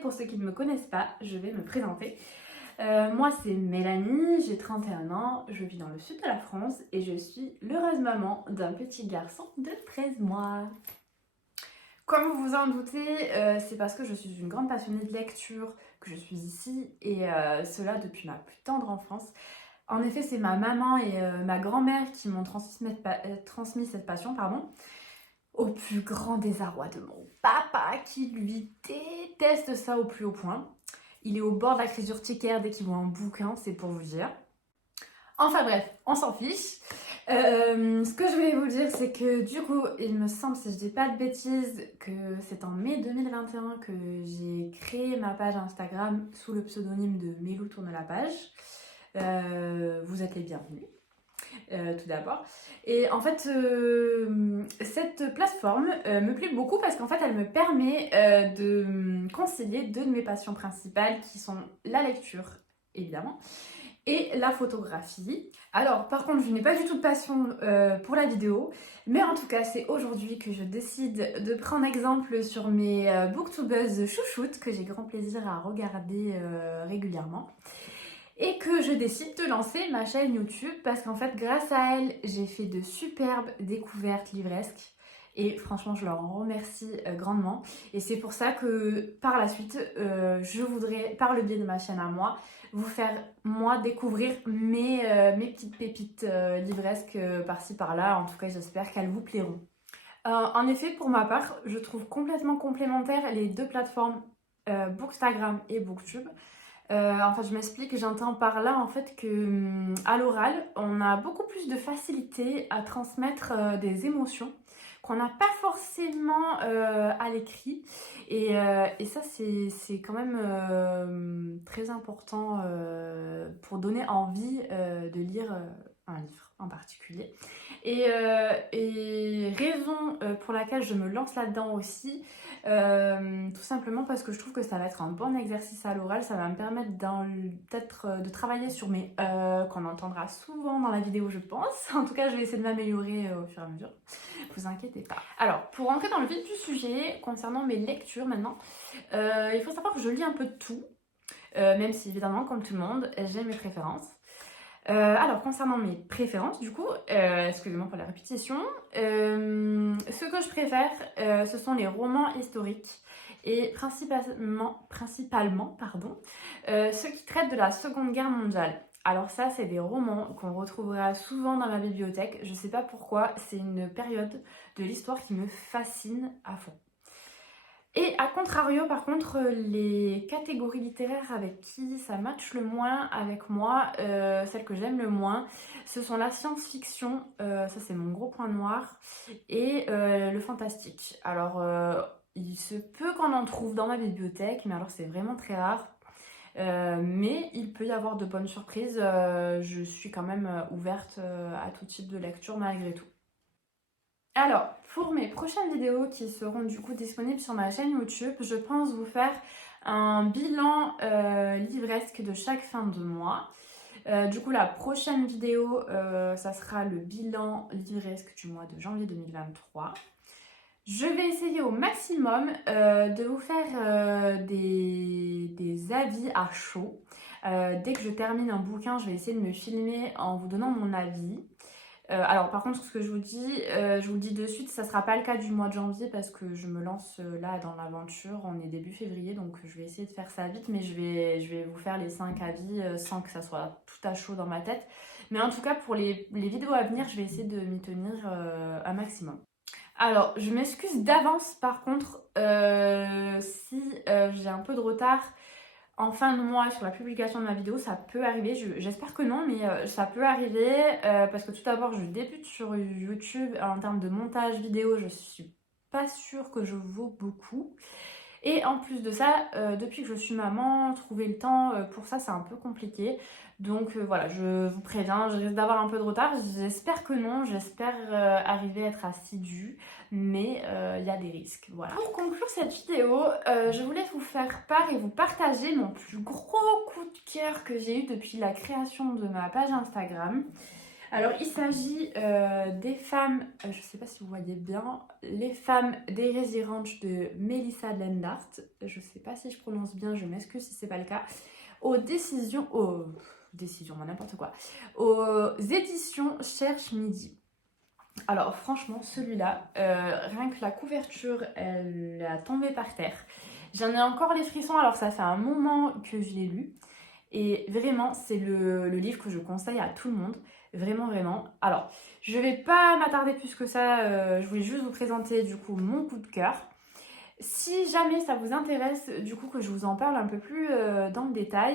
pour ceux qui ne me connaissent pas, je vais me présenter. Moi c'est Mélanie, j'ai 31 ans, je vis dans le sud de la France et je suis l'heureuse maman d'un petit garçon de 13 mois. Comme vous vous en doutez, c'est parce que je suis une grande passionnée de lecture que je suis ici et cela depuis ma plus tendre enfance. En effet, c'est ma maman et ma grand-mère qui m'ont transmis cette passion, au plus grand désarroi de mon papa qui lui déteste ça au plus haut point. Il est au bord de la crise urticaire dès qu'il voit un bouquin, c'est pour vous dire. Enfin bref, on s'en fiche. Ce que je voulais vous dire, c'est que du coup, il me semble, si je dis pas de bêtises, que c'est en mai 2021 que j'ai créé ma page Instagram sous le pseudonyme de Mélou tourne la page. Vous êtes les bienvenus. Tout d'abord. Et en fait, cette plateforme me plaît beaucoup parce qu'en fait, elle me permet de concilier deux de mes passions principales qui sont la lecture, évidemment, et la photographie. Alors, par contre, je n'ai pas du tout de passion pour la vidéo, mais en tout cas, c'est aujourd'hui que je décide de prendre exemple sur mes booktubeuses chouchoutes que j'ai grand plaisir à regarder régulièrement. Et que je décide de lancer ma chaîne YouTube parce qu'en fait, grâce à elle, j'ai fait de superbes découvertes livresques. Et franchement, je leur en remercie grandement. Et c'est pour ça que par la suite, je voudrais, par le biais de ma chaîne à moi, vous faire, moi, découvrir mes petites pépites livresques par-ci par-là. En tout cas, j'espère qu'elles vous plairont. En effet, pour ma part, je trouve complètement complémentaires les deux plateformes Bookstagram et Booktube. En fait, je m'explique, j'entends par là en fait que à l'oral, on a beaucoup plus de facilité à transmettre des émotions qu'on n'a pas forcément à l'écrit. Et ça, c'est quand même très important pour donner envie de lire un livre en particulier. Et raison pour laquelle je me lance là-dedans aussi, tout simplement parce que je trouve que ça va être un bon exercice à l'oral, ça va me permettre peut-être de travailler sur mes qu'on entendra souvent dans la vidéo je pense. En tout cas je vais essayer de m'améliorer au fur et à mesure, vous inquiétez pas. Alors pour rentrer dans le vif du sujet, concernant mes lectures maintenant, il faut savoir que je lis un peu de tout, même si évidemment comme tout le monde j'ai mes préférences. Alors, concernant mes préférences, du coup, excusez-moi pour la répétition, ce que je préfère, ce sont les romans historiques et principalement ceux qui traitent de la Seconde Guerre mondiale. Alors ça, c'est des romans qu'on retrouvera souvent dans ma bibliothèque. Je sais pas pourquoi, c'est une période de l'histoire qui me fascine à fond. Et à contrario, par contre, les catégories littéraires avec qui ça matche le moins avec moi, celles que j'aime le moins, ce sont la science-fiction, ça c'est mon gros point noir, et le fantastique. Alors, il se peut qu'on en trouve dans ma bibliothèque, mais alors c'est vraiment très rare. Mais il peut y avoir de bonnes surprises, je suis quand même ouverte à tout type de lecture malgré tout. Alors, pour mes prochaines vidéos qui seront du coup disponibles sur ma chaîne YouTube, je pense vous faire un bilan livresque de chaque fin de mois. Du coup, la prochaine vidéo, ça sera le bilan livresque du mois de janvier 2023. Je vais essayer au maximum de vous faire des avis à chaud. Dès que je termine un bouquin, je vais essayer de me filmer en vous donnant mon avis. Alors par contre, ce que je vous le dis de suite, ça sera pas le cas du mois de janvier parce que je me lance là dans l'aventure, on est début février, donc je vais essayer de faire ça vite, mais je vais vous faire les 5 avis sans que ça soit tout à chaud dans ma tête. Mais en tout cas, pour les vidéos à venir, je vais essayer de m'y tenir un maximum. Alors, je m'excuse d'avance par contre si j'ai un peu de retard en fin de mois sur la publication de ma vidéo, ça peut arriver, j'espère que non, mais ça peut arriver parce que tout d'abord je débute sur YouTube en termes de montage vidéo, je suis pas sûre que je vaux beaucoup. Et en plus de ça, depuis que je suis maman, trouver le temps pour ça c'est un peu compliqué. Donc voilà, je vous préviens, je risque d'avoir un peu de retard. J'espère que non, j'espère arriver à être assidue, mais il y a des risques. Voilà. Pour conclure cette vidéo, je voulais vous faire part et vous partager mon plus gros coup de cœur que j'ai eu depuis la création de ma page Instagram. Alors, il s'agit des femmes, je ne sais pas si vous voyez bien, les femmes d'Hérésie Ranch de Melissa Lendart. Je ne sais pas si je prononce bien, je m'excuse si ce n'est pas le cas. Décisions, n'importe quoi. Aux éditions Cherche Midi. Alors, franchement, celui-là, rien que la couverture, elle a tombé par terre. J'en ai encore les frissons, alors ça fait un moment que je l'ai lu. Et vraiment, c'est le livre que je conseille à tout le monde. Vraiment, vraiment. Alors, je vais pas m'attarder plus que ça. Je voulais juste vous présenter du coup mon coup de cœur. Si jamais ça vous intéresse, du coup, que je vous en parle un peu plus dans le détail,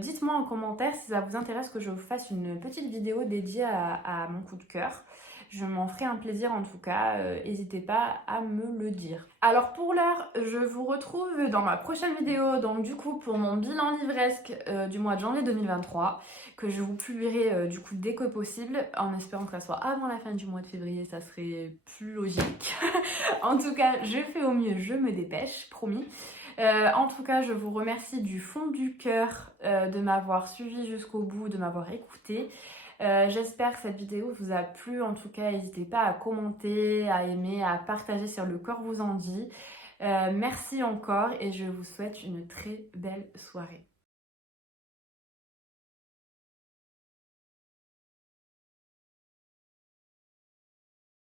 dites-moi en commentaire si ça vous intéresse que je vous fasse une petite vidéo dédiée à mon coup de cœur. Je m'en ferai un plaisir en tout cas, n'hésitez pas à me le dire. Alors pour l'heure, je vous retrouve dans ma prochaine vidéo, donc du coup pour mon bilan livresque du mois de janvier 2023, que je vous publierai du coup dès que possible, en espérant que ça soit avant la fin du mois de février, ça serait plus logique. En tout cas, je fais au mieux, je me dépêche, promis. En tout cas, je vous remercie du fond du cœur de m'avoir suivi jusqu'au bout, de m'avoir écouté. J'espère que cette vidéo vous a plu. En tout cas, n'hésitez pas à commenter, à aimer, à partager sur le corps vous en dit. Merci encore et je vous souhaite une très belle soirée.